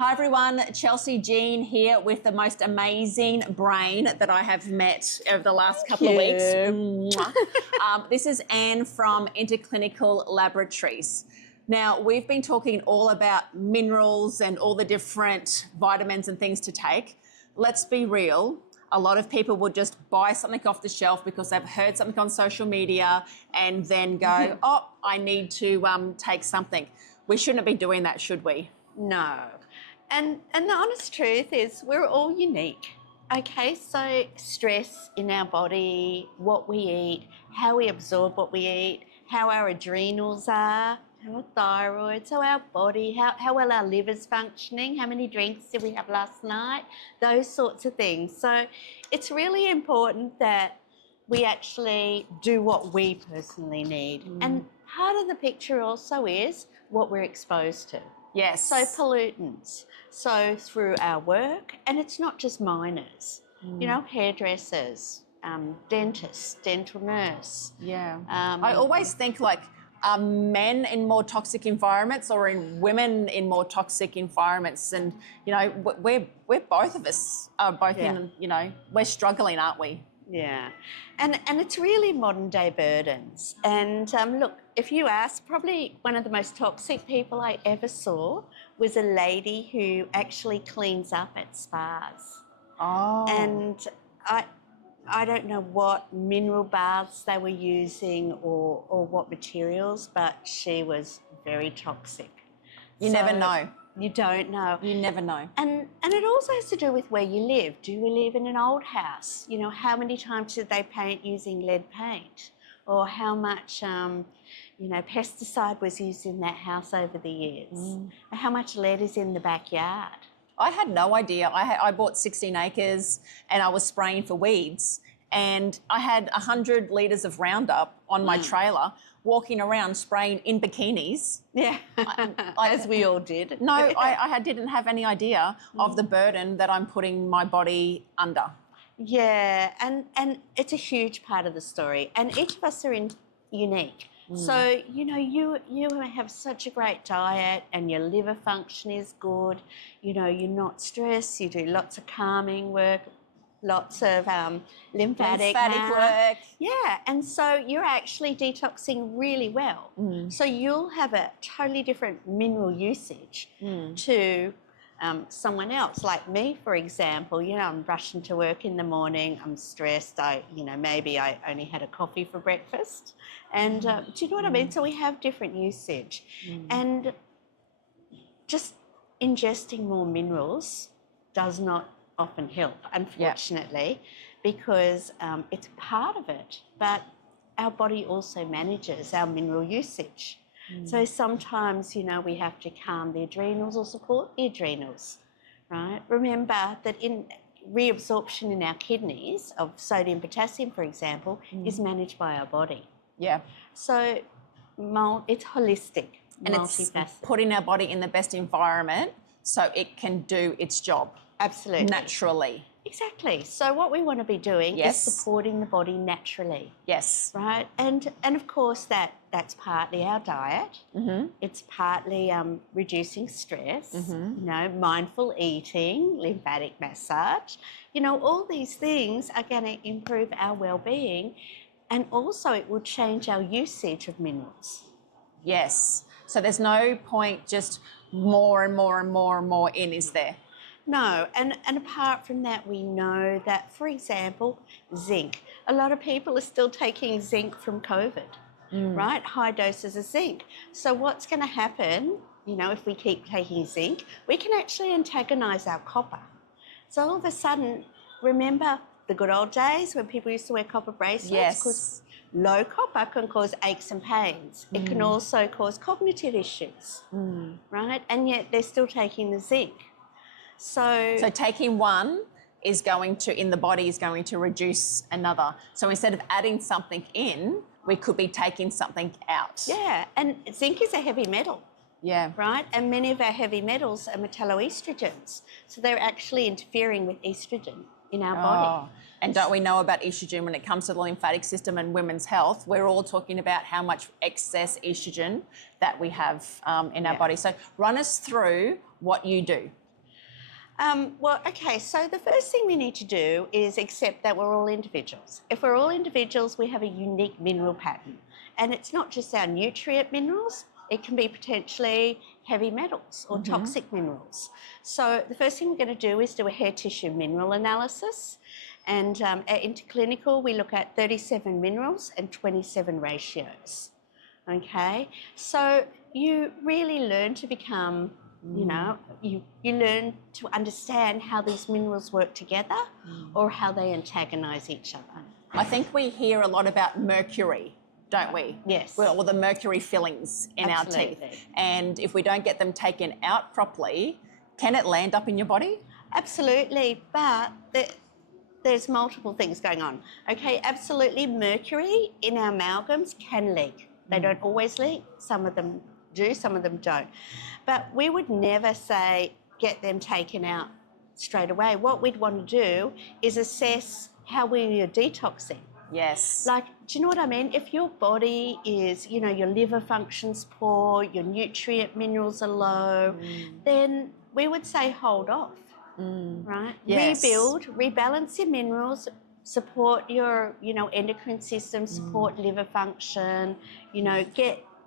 Hi everyone, Chelsea Jean here with the most amazing brain that I have met over the last couple of weeks. This is Anne from Interclinical Laboratories. Now, we've been talking all about minerals and all the different vitamins and things to take. Let's be real. A lot of people will just buy something off the shelf because they've heard something on social media and then go, oh, I need to take something. We shouldn't be doing that, should we? No. And the honest truth is we're all unique. Okay, so stress in our body, what we eat, how we absorb what we eat, how our adrenals are, how our thyroid, so our body, how well our liver's functioning, how many drinks did we have last night, those sorts of things. So it's really important that we actually do what we personally need. And part of the picture also is what we're exposed to. Yes. So pollutants. So through our work, and it's not just miners, you know, hairdressers, dentists, dental nurse. Yeah. I always think like, are men in more toxic environments or in women in more toxic environments? And, you know, we're both of us are both in, you know, we're struggling, aren't we? Yeah. And it's really modern day burdens. And look, if you ask, probably one of the most toxic people I ever saw was a lady who actually cleans up at spas. Oh. And I don't know what mineral baths they were using or what materials, but she was very toxic. You never know. You don't know. You never know. And it also has to do with where you live. Do we live in an old house? You know, how many times did they paint using lead paint? Or how much, you know, pesticide was used in that house over the years? How much lead is in the backyard? I had no idea. I bought 16 acres and I was spraying for weeds, and I had 100 litres of Roundup on my trailer, walking around spraying in bikinis. Yeah, as we all did. No, I didn't have any idea of the burden that I'm putting my body under. Yeah, and it's a huge part of the story, and each of us are unique. So, you know, you have such a great diet and your liver function is good, you know, you're not stressed, you do lots of calming work, lots of lymphatic work. Yeah, and so you're actually detoxing really well. So you'll have a totally different mineral usage to someone else. Like me, for example, you know, I'm rushing to work in the morning, I'm stressed, maybe I only had a coffee for breakfast. And do you know what I mean? So we have different usage. And just ingesting more minerals does not often help, unfortunately, because it's part of it. But our body also manages our mineral usage. So sometimes, you know, we have to calm the adrenals or support the adrenals, right? Remember that in reabsorption in our kidneys of sodium, potassium, for example, is managed by our body. Yeah. So it's holistic, and multifaceted. It's putting our body in the best environment so it can do its job. Absolutely. Naturally. Exactly. So what we want to be doing is supporting the body naturally. Yes. Right? And of course that's partly our diet. It's partly reducing stress, you know, mindful eating, lymphatic massage. You know, all these things are going to improve our well-being, and also it will change our usage of minerals. Yes. So there's no point just more and more and more and more in, is there? No, and apart from that, we know that, for example, zinc. A lot of people are still taking zinc from COVID, right? High doses of zinc. So what's going to happen, you know, if we keep taking zinc, we can actually antagonise our copper. So all of a sudden, remember the good old days when people used to wear copper bracelets? Yes. Because low copper can cause aches and pains. It can also cause cognitive issues, right? And yet they're still taking the zinc. So taking one is going to, in the body, is going to reduce another. So instead of adding something in, we could be taking something out. Yeah, and zinc is a heavy metal. Yeah. Right? And many of our heavy metals are metalloestrogens. So they're actually interfering with estrogen in our body. And don't we know about estrogen when it comes to the lymphatic system and women's health? We're all talking about how much excess estrogen that we have in our body. So run us through what you do. Well, okay, so the first thing we need to do is accept that we're all individuals. If we're all individuals, we have a unique mineral pattern. And it's not just our nutrient minerals, it can be potentially heavy metals or toxic minerals. So the first thing we're going to do is do a hair tissue mineral analysis. And at Interclinical, we look at 37 minerals and 27 ratios. Okay, so you really learn to become, you know, you learn to understand how these minerals work together or how they antagonize each other. I think we hear a lot about mercury, don't we? Yes. Well, or the mercury fillings in our teeth. And if we don't get them taken out properly, can it land up in your body? Absolutely, but there's multiple things going on. Okay, absolutely, mercury in our amalgams can leak. They don't always leak. Some of them do, some of them don't. But we would never say get them taken out straight away. What we'd want to do is assess how we're detoxing. Yes. Like, do you know what I mean? If your body is, you know, your liver functions poor, your nutrient minerals are low, then we would say hold off, right? Yes. Rebuild, rebalance your minerals, support your, you know, endocrine system, support liver function, you know,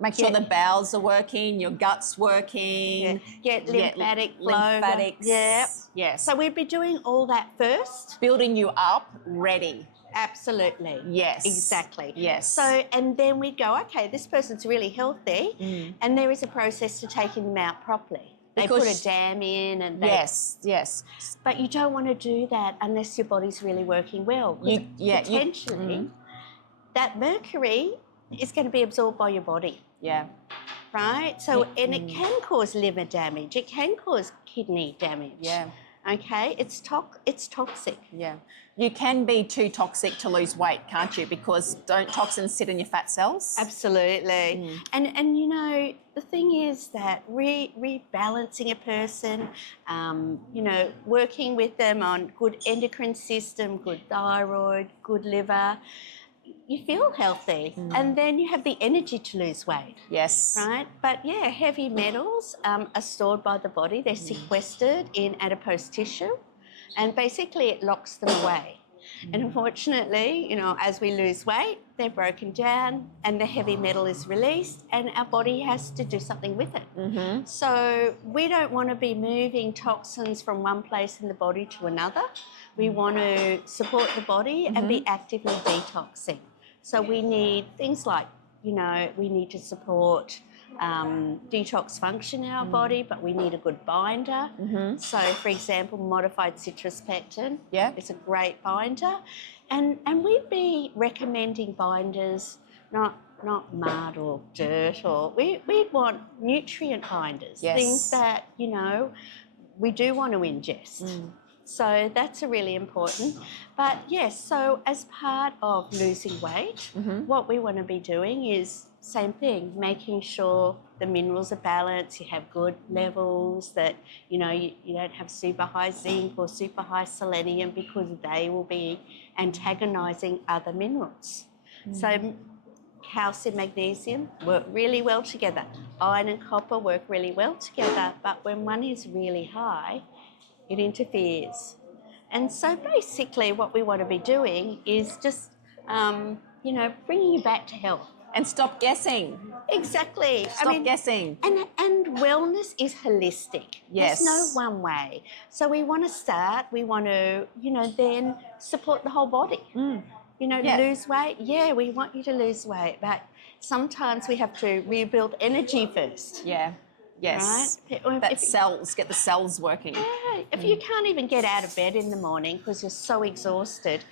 Make sure the bowels are working, your gut's working. Get lymphatic flow. Lymphatics. Yeah. Yes. So we'd be doing all that first. Building you up, ready. Absolutely. Yes. Exactly. Yes. So, and then we go, okay, this person's really healthy, and there is a process to taking them out properly. They put a dam in and they... Yes. But you don't want to do that unless your body's really working well. Potentially, that mercury is going to be absorbed by your body. Yeah. Right? So, and it can cause liver damage. It can cause kidney damage. Yeah. Okay? It's toxic. Yeah. You can be too toxic to lose weight, can't you? Because don't toxins sit in your fat cells? Absolutely. And you know, the thing is that rebalancing a person, you know, working with them on good endocrine system, good thyroid, good liver, you feel healthy, and then you have the energy to lose weight. Yes. Right? But yeah, heavy metals are stored by the body. They're sequestered in adipose tissue, and basically it locks them away. And unfortunately, you know, as we lose weight, they're broken down and the heavy metal is released and our body has to do something with it. So we don't want to be moving toxins from one place in the body to another. We want to support the body and be actively detoxing. So we need things like, you know, we need to support detox function in our body, but we need a good binder. So, for example, modified citrus pectin is a great binder. And we'd be recommending binders, not mud or dirt, or we'd want nutrient binders, things that, you know, we do want to ingest. So that's a really important. But yes, so as part of losing weight, what we want to be doing is same thing, making sure the minerals are balanced, you have good levels, that, you know, you don't have super high zinc or super high selenium because they will be antagonising other minerals. So calcium, magnesium work really well together. Iron and copper work really well together, but when one is really high, it interferes. And so basically what we want to be doing is just, you know, bringing you back to health. And stop guessing. Exactly. Stop guessing. And wellness is holistic. Yes. There's no one way. So we want to, you know, then support the whole body. You know, lose weight. Yeah, we want you to lose weight, but sometimes we have to rebuild energy first. Yeah. Yes. Right? Get the cells working. Yeah. If you can't even get out of bed in the morning because you're so exhausted,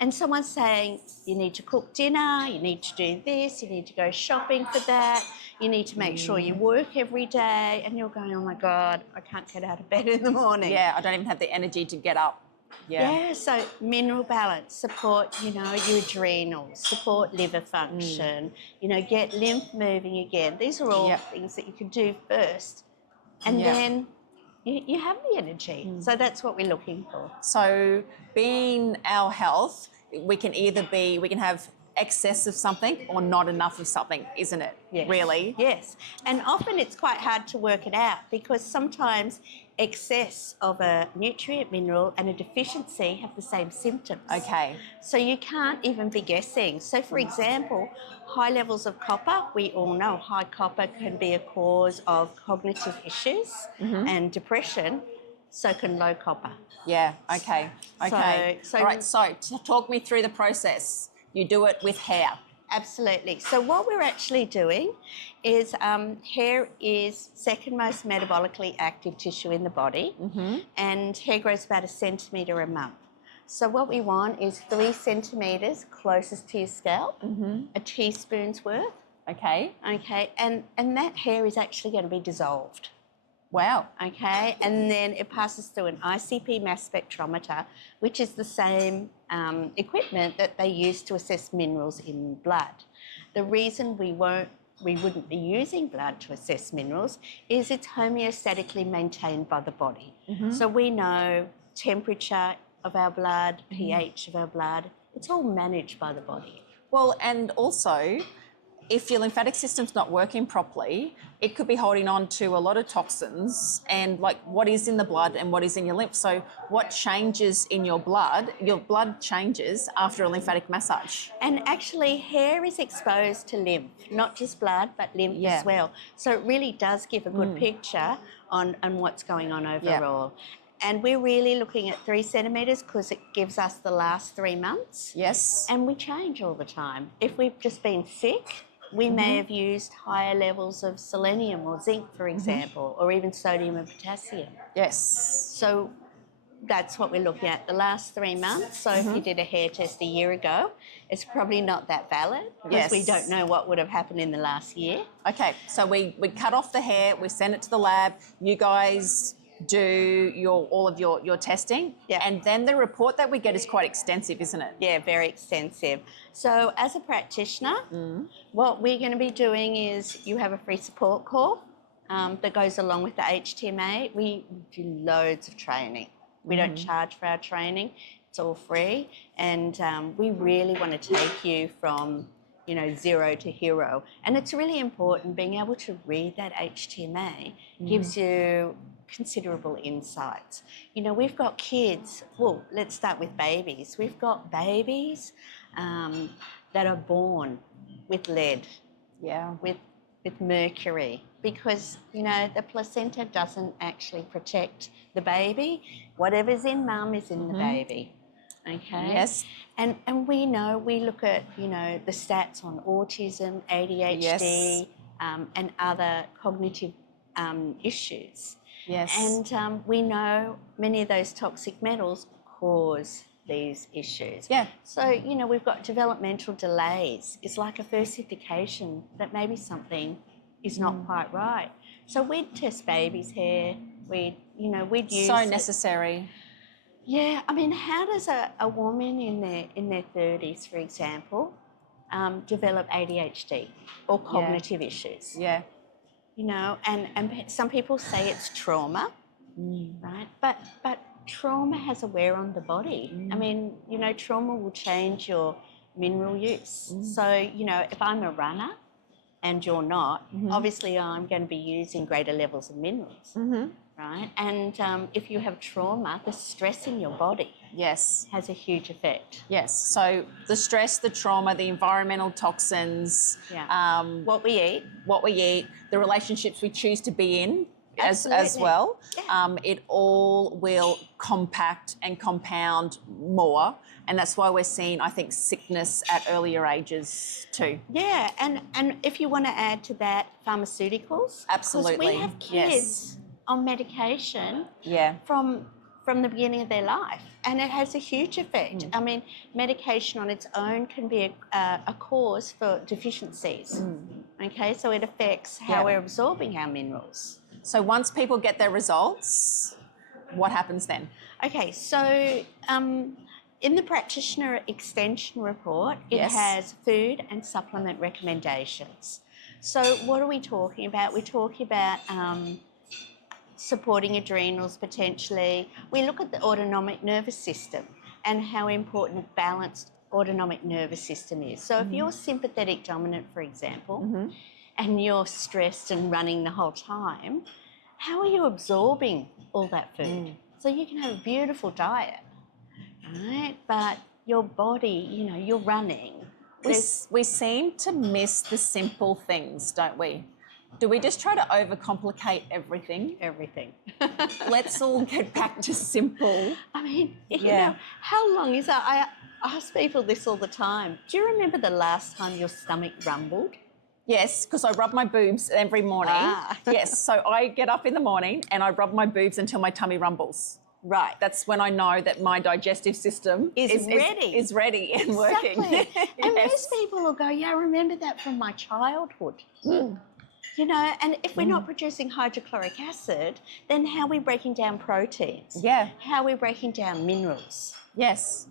and someone's saying you need to cook dinner, you need to do this, you need to go shopping for that, you need to make sure you work every day, and you're going, oh my God, I can't get out of bed in the morning. Yeah, I don't even have the energy to get up. Yeah, so mineral balance, support, you know, your adrenals, support liver function, you know, get lymph moving again. These are all things that you can do first. And then you have the energy. So that's what we're looking for. So being our health, we can have excess of something or not enough of something, isn't it? Yes. Really? Yes. And often it's quite hard to work it out because sometimes excess of a nutrient, mineral, and a deficiency have the same symptoms. Okay. So you can't even be guessing. So, for example, high levels of copper, we all know high copper can be a cause of cognitive issues and depression, so can low copper. Yeah, okay. Okay. So- All right, so talk me through the process. You do it with hair. Absolutely. So what we're actually doing is hair is second most metabolically active tissue in the body, and hair grows about 1 centimetre a month. So what we want is 3 centimetres closest to your scalp, a teaspoon's worth. Okay. Okay, and that hair is actually going to be dissolved. Wow. Okay, and then it passes through an ICP mass spectrometer, which is the same equipment that they use to assess minerals in blood. The reason we wouldn't be using blood to assess minerals is it's homeostatically maintained by the body. So we know temperature of our blood, pH of our blood, it's all managed by the body. Well, and also, if your lymphatic system's not working properly, it could be holding on to a lot of toxins and like what is in the blood and what is in your lymph. So what changes in your blood changes after a lymphatic massage. And actually, hair is exposed to lymph, not just blood, but lymph as well. So it really does give a good picture on what's going on overall. And we're really looking at 3 centimetres because it gives us the last 3 months. Yes. And we change all the time. If we've just been sick, we may have used higher levels of selenium or zinc, for example, or even sodium and potassium. Yes. So that's what we're looking at, the last 3 months. So if you did a hair test a year ago, it's probably not that valid because we don't know what would have happened in the last year. Okay, so we cut off the hair, we send it to the lab, you guys do all of your testing, and then the report that we get is quite extensive, isn't it? Yeah, very extensive. So as a practitioner, what we're going to be doing is you have a free support call that goes along with the HTMA. We do loads of training. We don't charge for our training. It's all free. And we really want to take you from, zero to hero. And it's really important being able to read that HTMA gives you considerable insights. We've got kids, well, let's start with babies. We've got babies that are born with lead, with mercury, because, the placenta doesn't actually protect the baby. Whatever's in mum is in the baby. Okay. Yes. And we know, we look at, the stats on autism, ADHD, and other cognitive issues. Yes. And we know many of those toxic metals cause these issues. Yeah. So, we've got developmental delays. It's like a first indication that maybe something is not quite right. So we'd test babies' hair. We'd use so necessary. Yeah, I mean, how does a woman in their 30s, for example, develop ADHD or cognitive issues? Yeah. And some people say it's trauma, right? But trauma has a wear on the body. I mean, trauma will change your mineral use. So, if I'm a runner and you're not, obviously I'm going to be using greater levels of minerals, right? And if you have trauma, the stress in your body has a huge effect. Yes. So the stress, the trauma, the environmental toxins, What we eat, the relationships we choose to be in as Absolutely. well, Yeah. it all will compact and compound more. And that's why we're seeing, I think, sickness at earlier ages too. Yeah, and if you want to add to that, pharmaceuticals. Absolutely. Because we have kids on medication from the beginning of their life, and it has a huge effect. I mean, medication on its own can be a cause for deficiencies. Okay, so it affects how we're absorbing our minerals. So once people get their results, what happens then? Okay, so in the practitioner extension report, it has food and supplement recommendations. So what are we talking about? We're talking about supporting adrenals potentially. We look at the autonomic nervous system and how important a balanced autonomic nervous system is. So if you're sympathetic dominant, for example, and you're stressed and running the whole time, how are you absorbing all that food? So you can have a beautiful diet, right? But your body, you know, you're running. We seem to miss the simple things, don't we? Do we just try to overcomplicate everything? Everything. Let's all get back to simple. I mean, you know, how long is that? I ask people this all the time. Do you remember the last time your stomach rumbled? Yes, because I rub my boobs every morning. Yes, so I get up in the morning and I rub my boobs until my tummy rumbles. Right. That's when I know that my digestive system is ready. Is ready and working. Exactly. And most people will go, yeah, I remember that from my childhood. You know, and if we're not producing hydrochloric acid, then how are we breaking down proteins? Yeah. How are we breaking down minerals? Yes.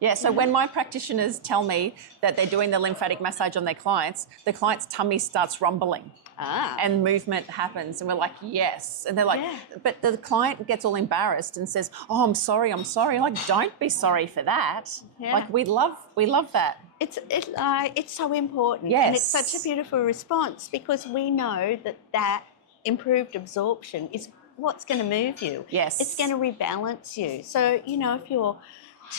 Yeah, so when my practitioners tell me that they're doing the lymphatic massage on their clients, the client's tummy starts rumbling. And movement happens, and we're like, yes. And they're like, but the client gets all embarrassed and says, oh, I'm sorry. Like, don't be sorry for that. Like, we love that. It's so important. Yes. And it's such a beautiful response because we know that improved absorption is what's going to move you. Yes. It's going to rebalance you. So, you know, if you're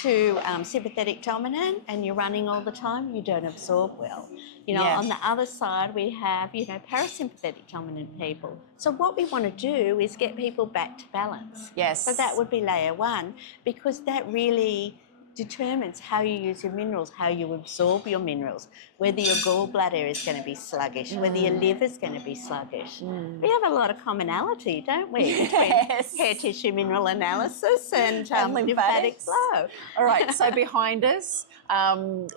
too sympathetic dominant and you're running all the time, you don't absorb well. You know, on the other side, we have, you know, parasympathetic dominant people. So what we want to do is get people back to balance. Yes. So that would be layer one, because that really determines how you use your minerals, how you absorb your minerals, whether your gallbladder is going to be sluggish, whether your liver is going to be sluggish. We have a lot of commonality, don't we, between hair tissue mineral analysis and lymphatic flow. All right, so behind us,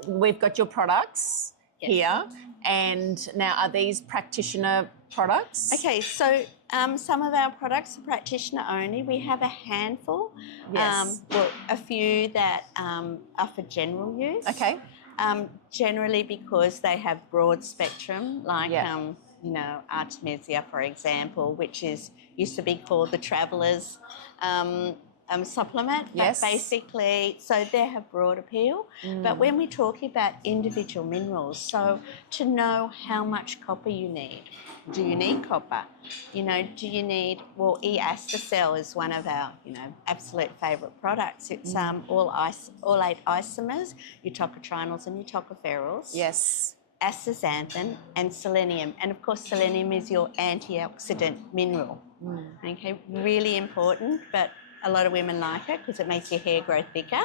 we've got your products here, and now are these practitioner products? Okay, so some of our products are practitioner only. We have a handful, well, a few that are for general use. Okay. Generally because they have broad spectrum, like you know, Artemisia, for example, which used to be called the Traveller's supplement, but basically, so they have broad appeal. But when we're talking about individual minerals, so to know how much copper you need. Do you need copper? You know, do you need, well, E-Astacel is one of our, you know, absolute favourite products. It's all 8 isomers, your tocotrienols and your tocopherols. Yes. Astaxanthin and selenium. And of course, selenium is your antioxidant mineral. Okay, really important, but a lot of women like it because it makes your hair grow thicker.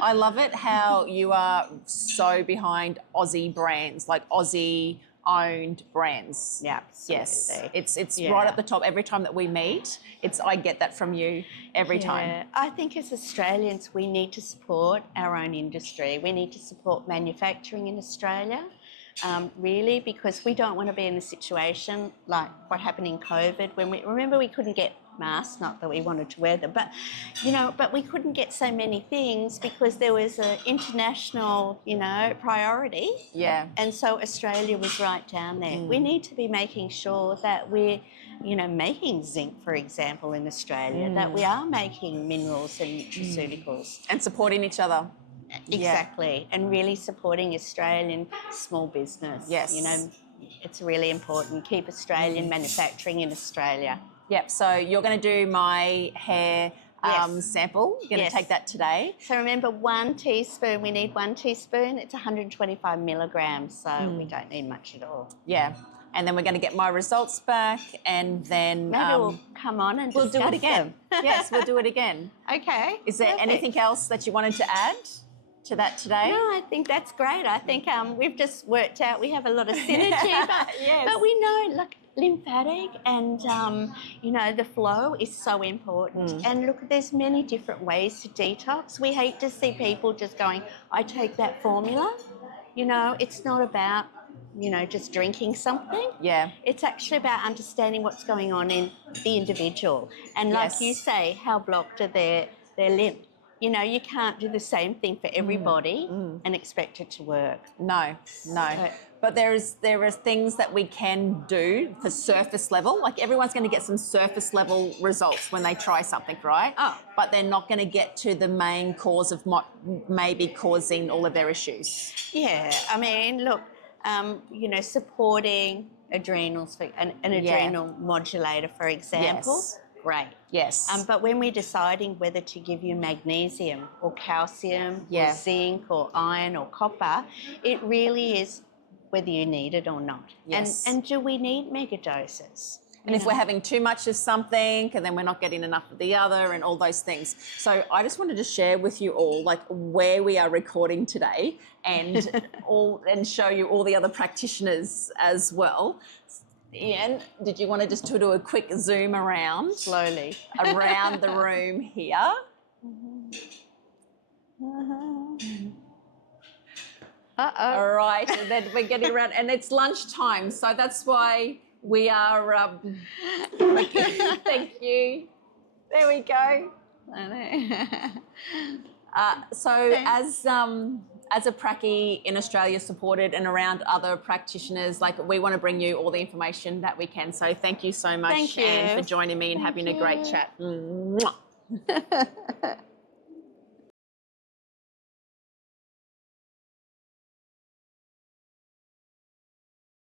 I love it how you are so behind Aussie brands, like Aussie owned brands. Yeah, absolutely. Yes, it's right at the top. Every time that we meet, I get that from you every time. I think as Australians, we need to support our own industry. We need to support manufacturing in Australia, really, because we don't want to be in a situation like what happened in COVID when we couldn't get masks, not that we wanted to wear them, but, you know, but we couldn't get so many things because there was an international, you know, priority. Yeah. And so Australia was right down there. We need to be making sure that we're, you know, making zinc, for example, in Australia, that we are making minerals and nutraceuticals. And supporting each other. Exactly. And really supporting Australian small business. Yes. You know, it's really important. Keep Australian manufacturing in Australia. Yep, so you're going to do my hair sample. You're going to take that today. So remember, 1 teaspoon, we need 1 teaspoon. It's 125 milligrams, so we don't need much at all. Yeah, and then we're going to get my results back, and then... Maybe we'll come on and we'll do it again. Yes, we'll do it again. Okay. Is there anything else that you wanted to add to that today? No, I think that's great. I think we've just worked out we have a lot of synergy, but we know, look, lymphatic and, you know, the flow is so important. And look, there's many different ways to detox. We hate to see people just going, I take that formula. You know, it's not about, you know, just drinking something. Yeah. It's actually about understanding what's going on in the individual. And like you say, how blocked are their lymph. You know, you can't do the same thing for everybody and expect it to work. No. But there are things that we can do for surface level. Like everyone's going to get some surface level results when they try something, right? But they're not going to get to the main cause of what may be causing all of their issues. Yeah, I mean, look, you know, supporting adrenals, for an adrenal modulator, for example, Yes. great. Yes. But when we're deciding whether to give you magnesium or calcium Yeah. or zinc or iron or copper, it really is whether you need it or not. Yes. And do we need mega doses? And if we're having too much of something and then we're not getting enough of the other and all those things. So I just wanted to share with you all like where we are recording today and show you all the other practitioners as well. Ian, did you want to just do a quick zoom around? Slowly. Around the room here. Uh-oh. All right, and then we're getting around, and it's lunchtime, so that's why we are. Thank you. There we go. So as a pracky in Australia supported and around other practitioners, like we want to bring you all the information that we can. So thank you so much, Thank you. Anne, for joining me and having a great chat. Mwah.